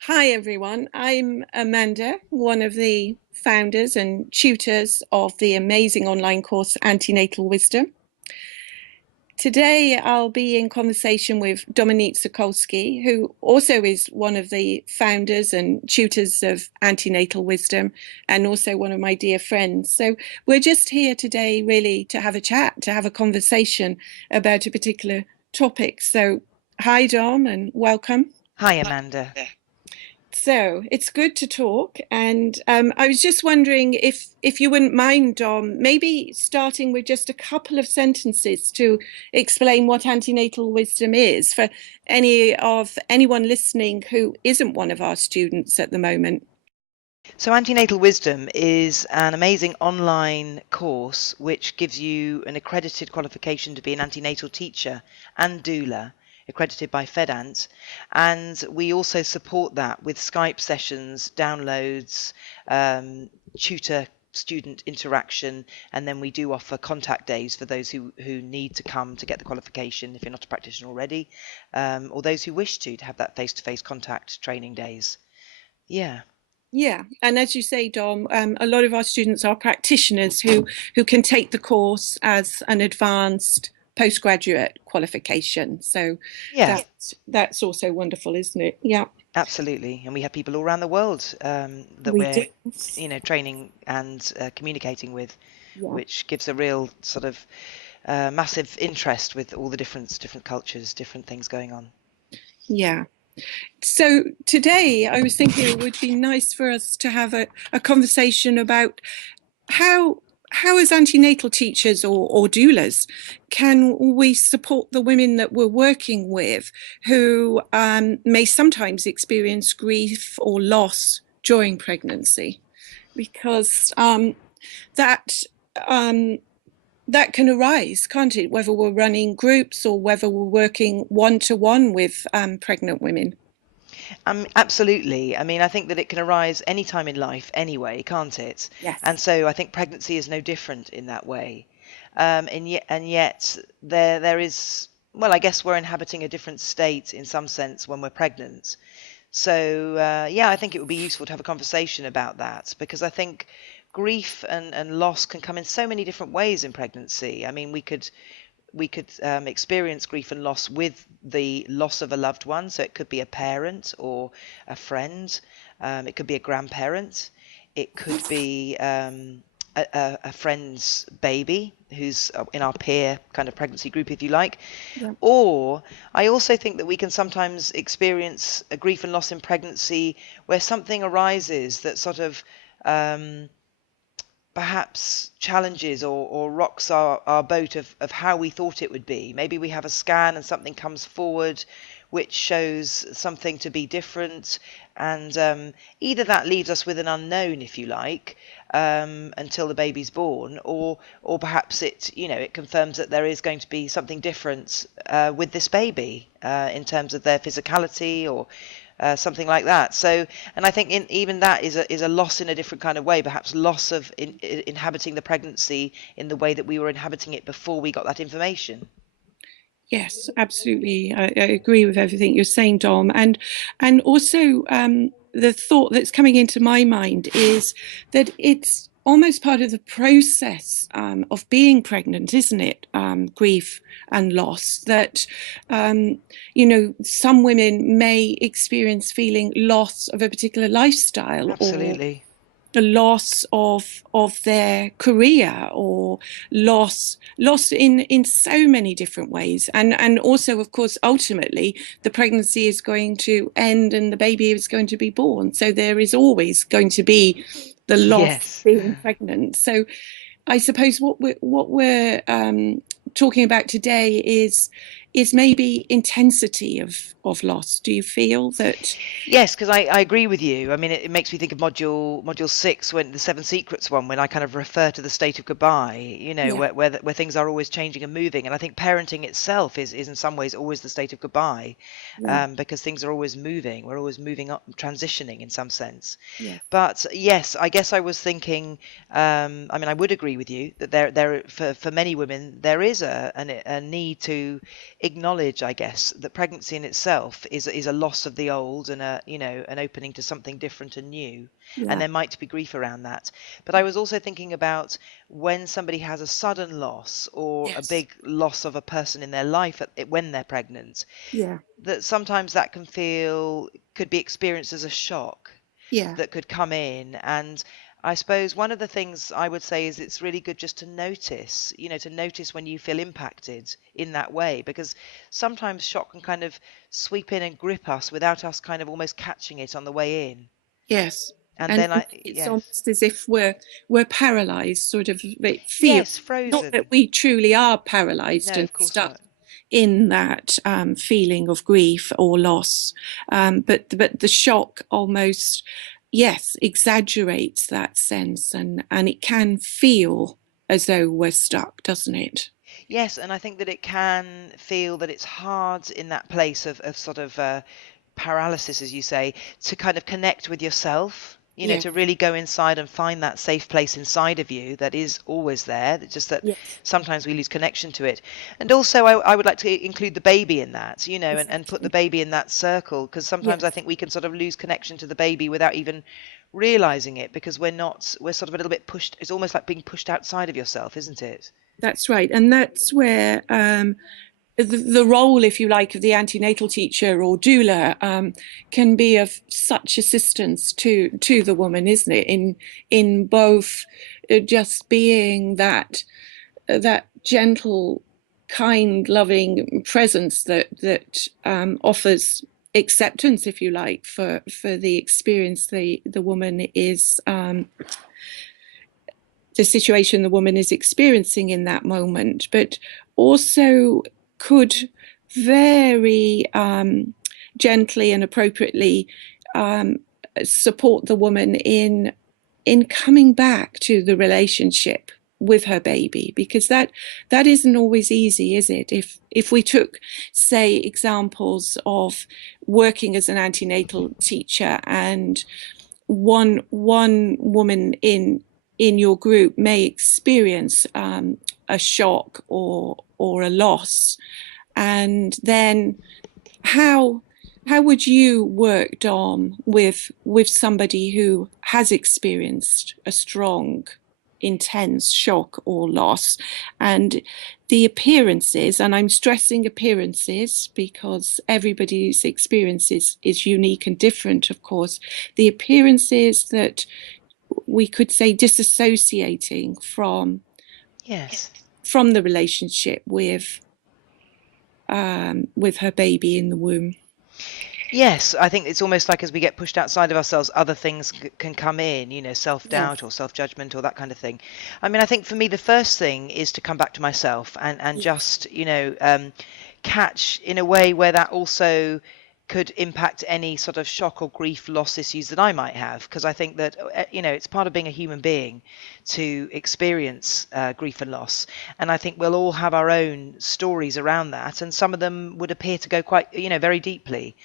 Hi everyone, I'm Amanda, one of the founders and tutors of the amazing online course Antenatal Wisdom. Today I'll be in conversation with Dominique Sakoilsky, who also is one of the founders and tutors of Antenatal Wisdom and also one of my dear friends. So we're just here today really to have a chat, to have a conversation about a particular topic. So hi Dom and welcome. Hi, Amanda. So it's good to talk, and I was just wondering if you wouldn't mind, Dom, maybe starting with just a couple of sentences to explain what antenatal wisdom is for anyone listening who isn't one of our students at the moment. So, Antenatal Wisdom is an amazing online course which gives you an accredited qualification to be an antenatal teacher and doula, accredited by FedAnt. And we also support that with Skype sessions, downloads, tutor student interaction, and then we do offer contact days for those who need to come to get the qualification if you're not a practitioner already, or those who wish to have that face-to-face contact training days. Yeah. Yeah, and as you say, Dom, a lot of our students are practitioners who can take the course as an advanced postgraduate qualification. So Yeah. that's also wonderful, isn't it? Yeah, Absolutely, and we have people all around the world that we do. we're, training and communicating with, Yeah. which gives a real sort of massive interest with all the different cultures, different things going on. Yeah. So today I was thinking it would be nice for us to have a conversation about how how as antenatal teachers or doulas can we support the women that we're working with who may sometimes experience grief or loss during pregnancy, because that um, that can arise, can't it? Whether we're running groups or whether we're working one to one with pregnant women. Absolutely. I mean, I think that it can arise any time in life anyway, can't it? Yes. And so I think pregnancy is no different in that way. And yet there is, well, I guess we're inhabiting a different state in some sense when we're pregnant. So, yeah, I think it would be useful to have a conversation about that because I think grief and loss can come in so many different ways in pregnancy. I mean, we could experience grief and loss with the loss of a loved one. So it could be a parent or a friend. It could be a grandparent. It could be a friend's baby who's in our peer kind of pregnancy group, if you like. Yeah. Or I also think that we can sometimes experience a grief and loss in pregnancy where something arises that sort of perhaps challenges or rocks our boat of how we thought it would be. Maybe we have a scan and something comes forward which shows something to be different, and either that leaves us with an unknown, if you like, until the baby's born, or perhaps it confirms that there is going to be something different with this baby in terms of their physicality or something like that. So, and I think even that is a loss in a different kind of way, perhaps loss of inhabiting the pregnancy in the way that we were inhabiting it before we got that information. Yes, absolutely. I agree with everything you're saying, Dom. And also the thought that's coming into my mind is that it's almost part of the process of being pregnant, isn't it? Grief and loss. That some women may experience feeling loss of a particular lifestyle or Absolutely. the loss of their career or loss in so many different ways, and also of course ultimately the pregnancy is going to end and the baby is going to be born, so there is always going to be the loss of Yes. being pregnant. So I suppose what we're talking about today is maybe intensity of loss. Do you feel that? Yes, because I agree with you. I mean, it makes me think of module 6, when the Seven Secrets one, when I kind of refer to the state of goodbye, Yeah, where things are always changing and moving. And I think parenting itself is in some ways always the state of goodbye, yeah, because things are always moving. We're always moving up, transitioning in some sense. yeah, But yes, I guess I was thinking. I mean, I would agree with you that there for many women there is a need to acknowledge, I guess, that pregnancy in itself is a loss of the old and a, an opening to something different and new. And Yeah. there might be grief around that. But I was also thinking about when somebody has a sudden loss or a Yes. big loss of a person in their life when they're pregnant, Yeah. that sometimes that could be experienced as a shock Yeah. that could come in. And I suppose one of the things I would say is it's really good just to notice, to notice when you feel impacted in that way, because sometimes shock can kind of sweep in and grip us without us kind of almost catching it on the way in. Yes. And And then it's yes, almost as if we're paralyzed, sort of. It feels yes, not that frozen. we truly are paralyzed No, and of course stuck not. in that feeling of grief or loss, but the shock almost, yes, exaggerates that sense, and it can feel as though we're stuck, doesn't it? Yes, and I think that it can feel that it's hard in that place of sort of paralysis, as you say, to kind of connect with yourself, Yeah. to really go inside and find that safe place inside of you that is always there. It's just that Yes. sometimes we lose connection to it. And also, I would like to include the baby in that, and put the Exactly. baby in that circle, because sometimes I Yes. think we can sort of lose connection to the baby without even realizing it, because we're sort of a little bit pushed. It's almost like being pushed outside of yourself, isn't it? That's right, and that's where the role, if you like, of the antenatal teacher or doula can be of such assistance to the woman, isn't it? In both just being that gentle, kind, loving presence that offers acceptance, if you like, for the experience the woman is the situation the woman is experiencing in that moment, but also could very gently and appropriately um, support the woman in coming back to the relationship with her baby, because that isn't always easy, is it? If we took, say, examples of working as an antenatal teacher, and one woman in your group may experience a shock or a loss, and then how how would you work, Dom, with somebody who has experienced a strong, intense shock or loss, and the appearances, and I'm stressing appearances because everybody's experience is unique and different, of course, the appearances that we could say disassociating Yes. from the relationship with her baby in the womb. Yes, I think it's almost like as we get pushed outside of ourselves, other things can come in, self-doubt Yes. or self-judgment or that kind of thing. I mean, I think for me, the first thing is to come back to myself and Yes. just, catch in a way where that also could impact any sort of shock or grief loss issues that I might have. Because I think that, it's part of being a human being to experience grief and loss. And I think we'll all have our own stories around that. And some of them would appear to go quite, very deeply.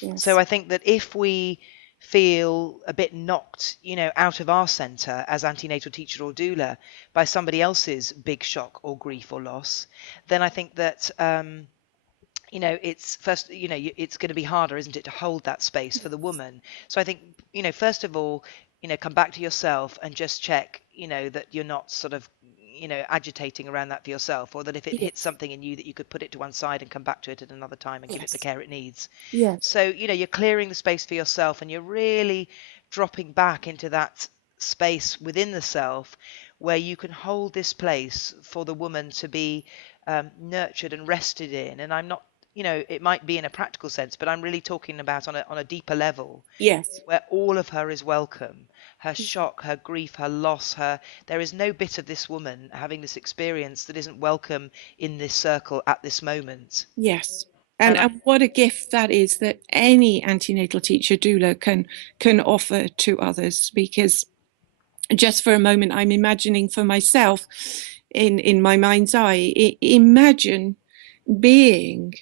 So Yes. I think that if we feel a bit knocked, out of our center as antenatal teacher or doula by somebody else's big shock or grief or loss, then I think that it's first, it's going to be harder, isn't it, to hold that space for the woman. So I think, first of all, come back to yourself and just check, that you're not sort of, agitating around that for yourself, or that if it hits Yes. something in you, that you could put it to one side and come back to it at another time and give it the Yes. care it needs. Yes. So, you're clearing the space for yourself, and you're really dropping back into that space within the self where you can hold this place for the woman to be nurtured and rested in. And I'm not, it might be in a practical sense, but I'm really talking about on a deeper level Yes. where all of her is welcome. Her shock, her grief, her loss, there is no bit of this woman having this experience that isn't welcome in this circle at this moment. Yes. And And what a gift that is, that any antenatal teacher doula can offer to others, because just for a moment I'm imagining for myself in my mind's eye, imagine being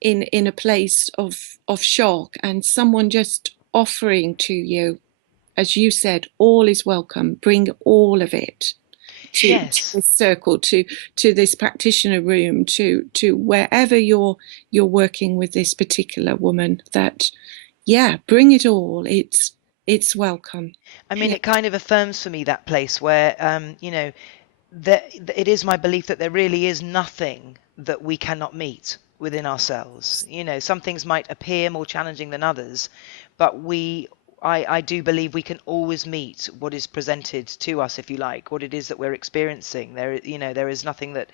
in a place of shock and someone just offering to you, as you said, all is welcome, bring all of it. to this circle, to this practitioner room, to wherever you're working with this particular woman, that bring it all. It's welcome. I mean, it kind of affirms for me that place where, that it is my belief that there really is nothing that we cannot meet within ourselves. Some things might appear more challenging than others, but I do believe we can always meet what is presented to us, if you like, what it is that we're experiencing. There is nothing that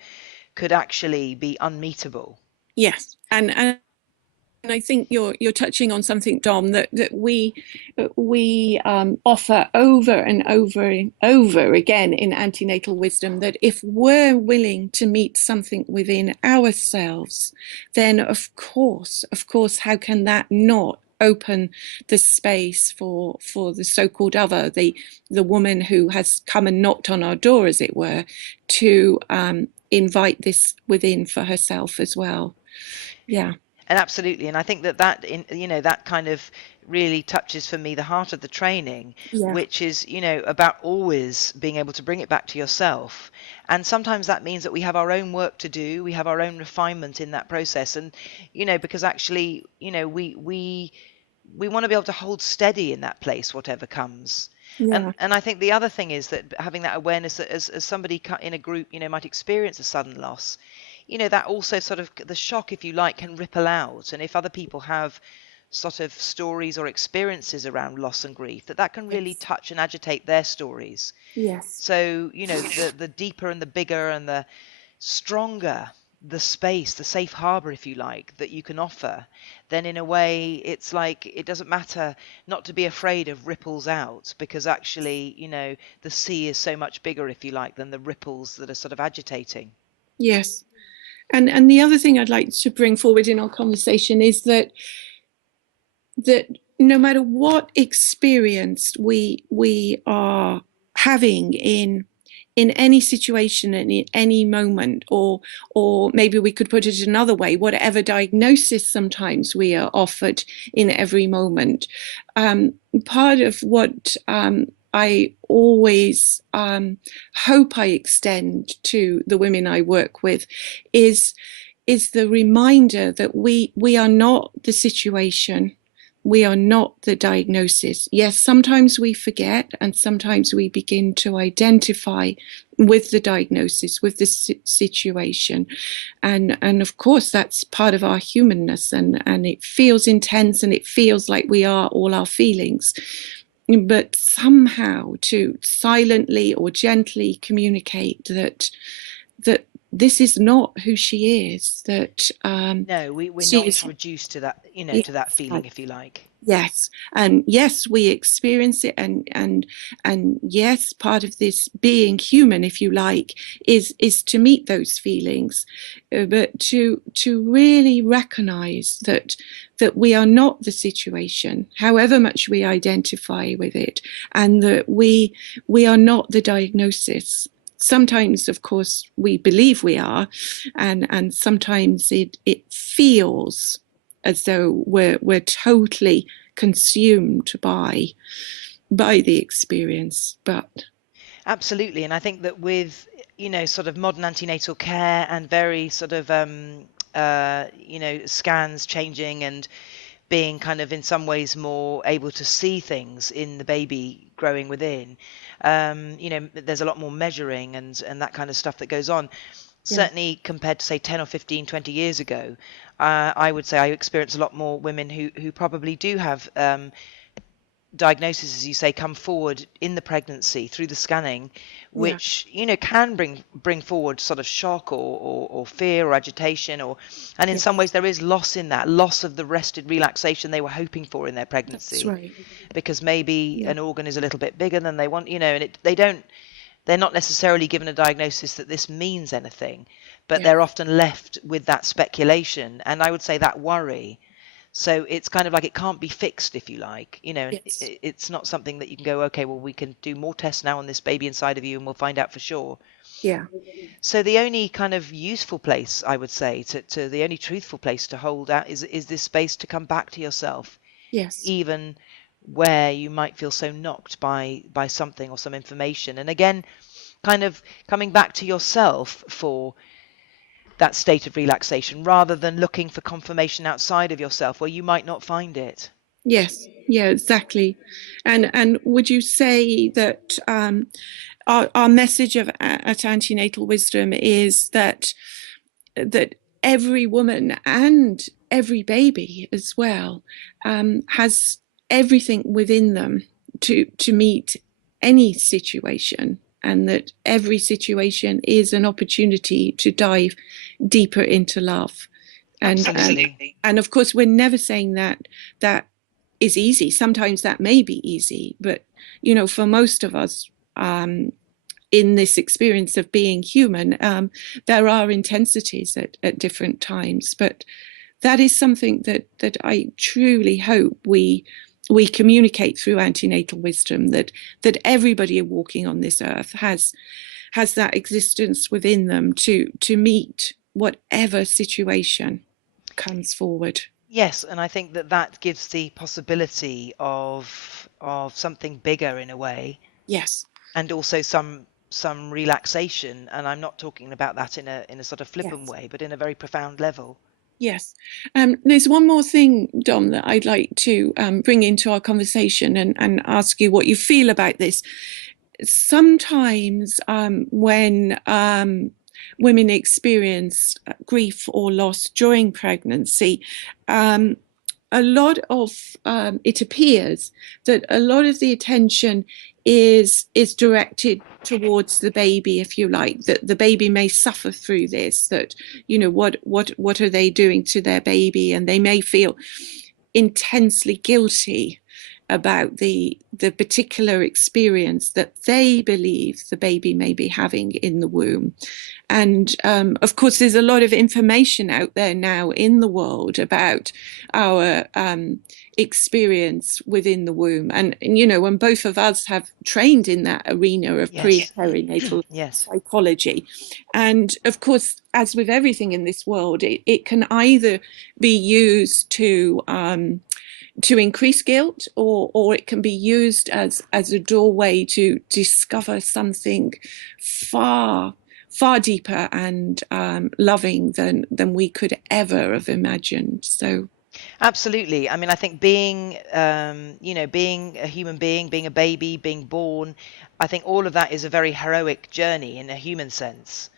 could actually be unmeetable. Yes, and I think you're touching on something, Dom, that we offer over and over again in antenatal wisdom, that if we're willing to meet something within ourselves, then of course, how can that not open the space for the so-called other, the woman who has come and knocked on our door, as it were, to invite this within for herself as well. Yeah. And absolutely, and I think that kind of really touches for me the heart of the training, which is about always being able to bring it back to yourself. And sometimes that means that we have our own work to do, we have our own refinement in that process, and because actually we want to be able to hold steady in that place, whatever comes. And I think the other thing is that having that awareness that as somebody in a group might experience a sudden loss, that also sort of the shock, if you like, can ripple out. And if other people have sort of stories or experiences around loss and grief, that can really touch and agitate their stories. So, the deeper and the bigger and the stronger the space, the safe harbor, if you like, that you can offer, then in a way it's like it doesn't matter not to be afraid of ripples out, because actually, the sea is so much bigger, if you like, than the ripples that are sort of agitating. Yes. And the other thing I'd like to bring forward in our conversation is that no matter what experience we are having in any situation and in any moment, or maybe we could put it another way, whatever diagnosis sometimes we are offered in every moment, part of what I always hope I extend to the women I work with is the reminder that we are not the situation. We are not the diagnosis. Yes, sometimes we forget, and sometimes we begin to identify with the diagnosis, with the situation. And of course, that's part of our humanness, and it feels intense, and it feels like we are all our feelings. But somehow to silently or gently communicate that this is not who she is, that no, we're not reduced to that, to that feeling, if you like. Yes, and yes, we experience it, and yes, part of this being human, if you like, is to meet those feelings, but to really recognize that we are not the situation, however much we identify with it, and that we are not the diagnosis. Sometimes, of course, we believe we are, and sometimes it feels as though we're totally consumed by the experience. But absolutely, and I think that with sort of modern antenatal care and very sort of scans changing and being kind of in some ways more able to see things in the baby growing within, there's a lot more measuring and that kind of stuff that goes on. Certainly compared to say 10 or 15, 20 years ago, I would say I experience a lot more women who probably do have diagnosis, as you say, come forward in the pregnancy through the scanning, which can bring forward sort of shock or fear or agitation, and in some ways there is loss in that, loss of the rested relaxation they were hoping for in their pregnancy. That's right. Because maybe an organ is a little bit bigger than they want, and they're not necessarily given a diagnosis that this means anything, but they're often left with that speculation, and I would say that worry. So it's kind of like it can't be fixed, if you like, it's not something that you can go, okay, well, we can do more tests now on this baby inside of you and we'll find out for sure. So the only kind of useful place, I would say, to the only truthful place to hold out is this space to come back to yourself. Even where you might feel so knocked by something or some information. And again, kind of coming back to yourself for that state of relaxation, rather than looking for confirmation outside of yourself where you might not find it. Yes, yeah, exactly. And would you say that our message at Antenatal Wisdom is that every woman and every baby as well has everything within them to meet any situation, and that every situation is an opportunity to dive deeper into love. And of course, we're never saying that is easy. Sometimes that may be easy, but for most of us, in this experience of being human, there are intensities at different times. But that is something that I truly hope we communicate through antenatal wisdom, that everybody walking on this earth has that existence within them to meet whatever situation comes forward. Yes, and I think that gives the possibility of something bigger in a way. Yes. And also some relaxation, and I'm not talking about that in a sort of flippant way, but in a very profound level. Yes. There's one more thing, Dom, that I'd like to bring into our conversation and ask you what you feel about this. Sometimes when women experience grief or loss during pregnancy, a lot of it appears that a lot of the attention is directed towards the baby, if you like, that the baby may suffer through this, that what are they doing to their baby, and they may feel intensely guilty about the particular experience that they believe the baby may be having in the womb. And of course, there's a lot of information out there now in the world about our experience within the womb. And when both of us have trained in that arena of perinatal psychology. And of course, as with everything in this world, it can either be used to increase guilt, or it can be used as a doorway to discover something far deeper and loving than we could ever have imagined. So absolutely. I mean, I think being being a human being, being a baby, being born, I think all of that is a very heroic journey in a human sense.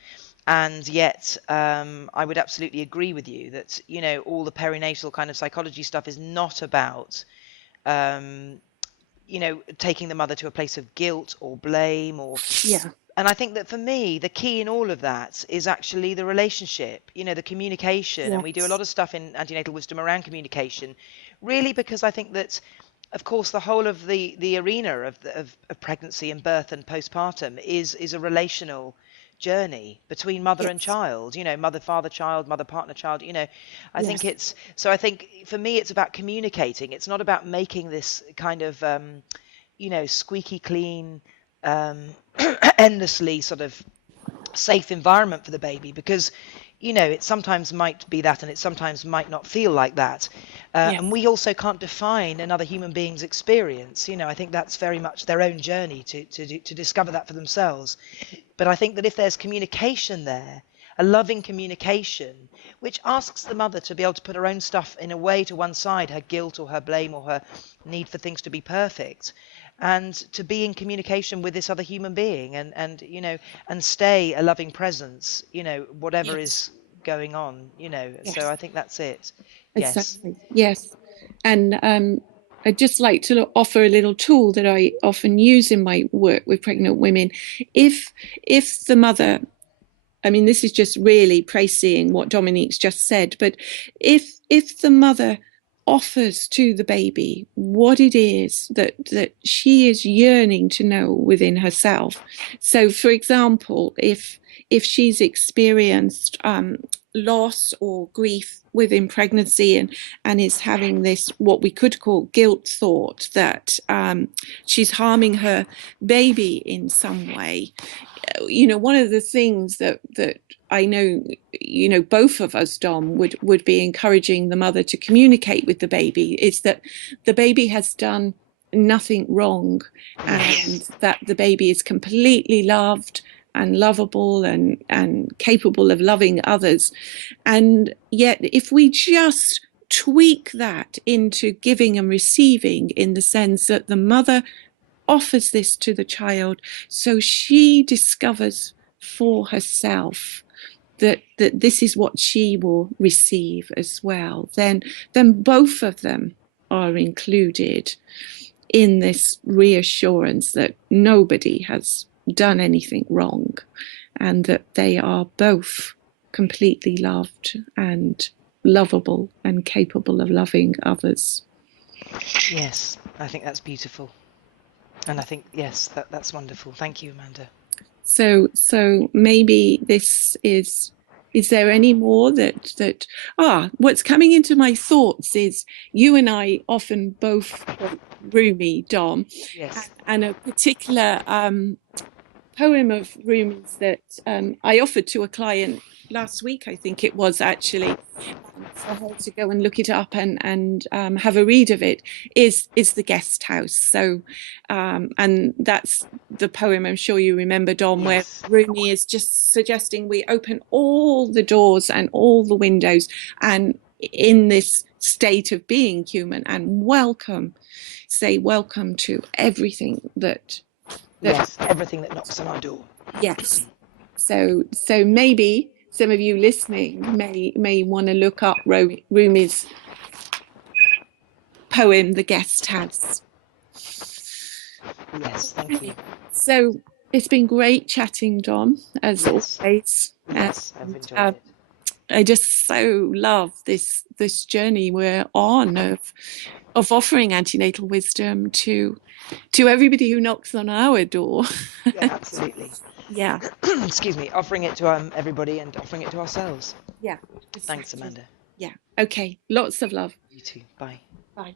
And yet, I would absolutely agree with you that, all the perinatal kind of psychology stuff is not about, taking the mother to a place of guilt or blame or. Yeah. And I think that for me, the key in all of that is actually the relationship, the communication. Yes. And we do a lot of stuff in antenatal wisdom around communication, really, because I think that, of course, the whole of the arena of pregnancy and birth and postpartum is a relational journey between mother and child, mother, father, child, mother, partner, child, I think I think for me, it's about communicating. It's not about making this kind of, squeaky clean, endlessly sort of safe environment for the baby, because it sometimes might be that, and it sometimes might not feel like that. And we also can't define another human being's experience. I think that's very much their own journey to discover that for themselves. But I think that if there's communication there, a loving communication, which asks the mother to be able to put her own stuff in a way to one side, her guilt or her blame or her need for things to be perfect, and to be in communication with this other human being, and stay a loving presence, whatever is going on, So I think that's it. Exactly. Yes. And I'd just like to offer a little tool that I often use in my work with pregnant women. If the mother, I mean, this is just really praising what Dominique's just said, but if the mother offers to the baby what it is that she is yearning to know within herself. So, for example, if she's experienced loss or grief within pregnancy and is having this, what we could call guilt thought, that she's harming her baby in some way, one of the things that I know, both of us, Dom, would be encouraging the mother to communicate with the baby is that the baby has done nothing wrong, and that the baby is completely loved lovable and capable of loving others. And yet, if we just tweak that into giving and receiving, in the sense that the mother offers this to the child so she discovers for herself that this is what she will receive as well, then both of them are included in this reassurance that nobody has done anything wrong, and that they are both completely loved and lovable and capable of loving others. Yes, I think that's beautiful. And I think, yes, that's wonderful. Thank you, Amanda. So maybe this is there any more that what's coming into my thoughts is you and I often both Rumi, Dom. Yes. And a particular poem of Rumi's that I offered to a client last week, I think it was, actually, for her to go and look it up and have a read of it, is The Guest House. So and that's the poem, I'm sure you remember, Dom, Yes. where Rumi is just suggesting we open all the doors and all the windows, and in this state of being human, and say welcome to everything that yes, everything that knocks on our door. Yes. So maybe some of you listening may want to look up Rumi's poem, The Guest House. Yes, thank you. So it's been great chatting, Dom, as always. Yes, I've enjoyed it. I just so love this journey we're on of offering antenatal wisdom to everybody who knocks on our door. Yeah, absolutely. Yeah. Excuse me, offering it to everybody and offering it to ourselves. Yeah. Thanks, Amanda. Yeah. Okay. Lots of love. You too. Bye. Bye.